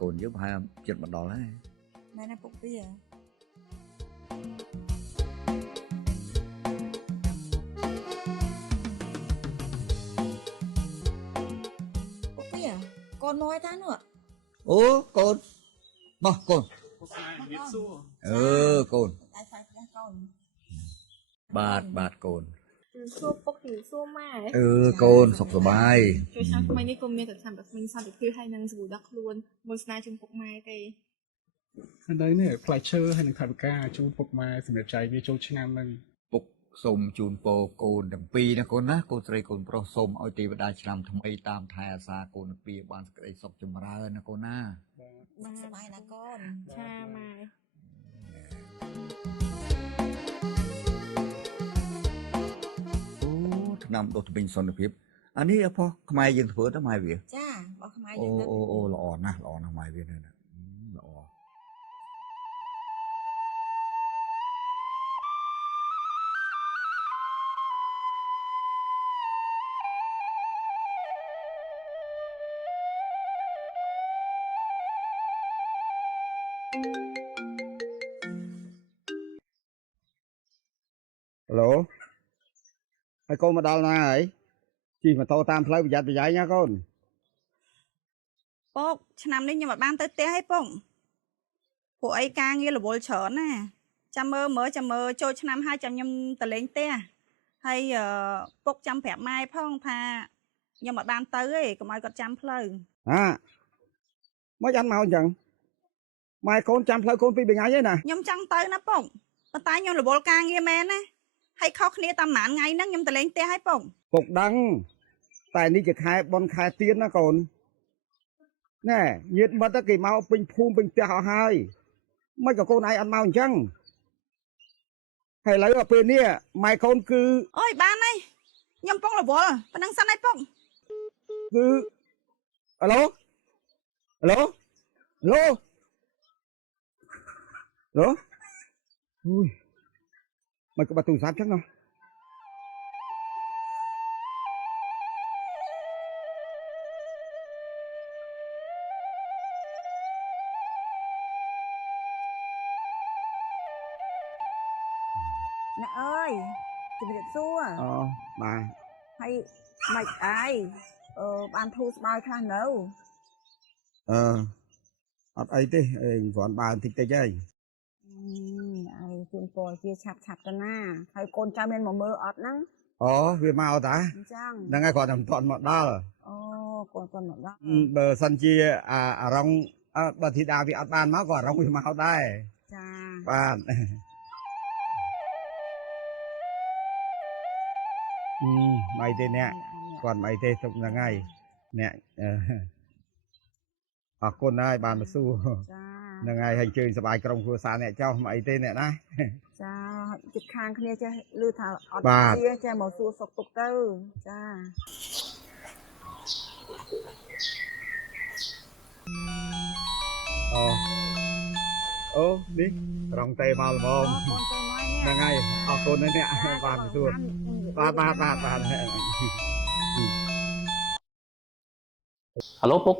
កូនយើងប្រហែលចិត្តមកដល់ហើយណែណាពុកវាពុកវាកូនមួយតានោះអូកូនមកកូនកូនតែសាច់ផ្ទះកូនបាទកូនសួរពុកជំសួរម៉ែកូនសុខសប្បាយជួយឆ្នាំថ្មីនេះកុំមានតែឆ្នាំតែគ្មានសន្តិភាពហើយនឹងសួរដល់ខ្លួនមើលស្នាជុំពុកម៉ែទេហើយនេះផ្លែឈើហើយនឹងថវិកាជូនពុកម៉ែសម្រាប់ចែកវាចូលឆ្នាំហ្នឹងពុកសូមជូនពរកូនទាំងពីរណាកូនណាកូនស្រីកូនប្រុសសូមឲ្យទេវតាឆ្នាំថ្មីតាមថែអាសាកូនទាំងពីរបានសេចក្តីសុខចម្រើនណាកូនណាសុខសប្បាយណាកូនចាម៉ែឆ្នាំដុសទិញសន្តិភាពអានេះអផុសខ្មែរយើងធ្វើទៅម៉ែវាចាបងខ្មែរយើងអូល្អណាស់ម៉ែវានេះល្អឡូហើយកូនមកដល់ណាហើយជិះម៉ូតូតាមផ្លូវប្រយ័ត្នប្រយែងណាកូនពុកឆ្នាំនេះខ្ញុំអត់បានទៅផ្ទះទេពុកពួកអីការងាររវល់ច្រើនណាចាំមើលចូលឆ្នាំហើយចាំខ្ញុំទៅលេងផ្ទះហើយពុកចាំប្រាប់ម៉ែផងថាខ្ញុំអត់បានទៅទេកុំឲ្យគាត់ចាំផ្លូវមកយ៉ាងមកអញ្ចឹងម៉ែកូនចាំផ្លូវកូនពីរថ្ងៃទេណាខ្ញុំចង់ទៅណាពុកប៉ុន្តែខ្ញុំរវល់ការងារមែនណាហើយខុសគ្នាតាមប៉ុន្មានថ្ងៃហ្នឹងខ្ញុំទៅលេងផ្ទះហើយពុកដឹងតែនេះជាខែបនខែទៀនណាកូនណែញាតិមិត្តគេមកពេញភូមិពេញផ្ទះអស់ហើយមិនក៏កូនឯងអត់មកអញ្ចឹងហើយឥឡូវពេលនេះម៉ែកូនគឺអូយបានហើយខ្ញុំពងរវល់ប៉ុណ្ណឹងសិនហើយពុកគឺឡូអូយមិនក៏បាត់ទូរស័ព្ទចឹងណោះអ្នកអើយជំរាបសួរបាទហើយមិនអាយបានធូរស្បើយខ្លះនៅអត់អីទេគ្រាន់បើបន្តិចហើយអើជូនពរជាឆាប់ទៅណាហើយកូនចៅមានមកមើលអត់ហ្នឹងវាមកតាអញ្ចឹងហ្នឹងហើយគាត់តែមិនទាន់មកដល់កូនមកដល់បើសិនជាអារងបើធីតាវាអត់បានមកក៏អារងវាមកដែរចាបាទមិនទេអ្នកគាត់មិនទេទុកហ្នឹងហើយអ្នកអរគុណហើយបានមកសួរហ្នឹងហើយឲ្យជើញសប្បាយក្រុមគ្រួសារអ្នកចោះមិនអីទេអ្នកណាចាចិត្តខាងគ្នាចេះឮថាអត់ជាចេះមកសួរសុខទុក្ខទៅចាអូនេះរងទេមកល្មមហ្នឹងហើយអរគុណណាស់អ្នកបានសួរបាទហៅឡូពុក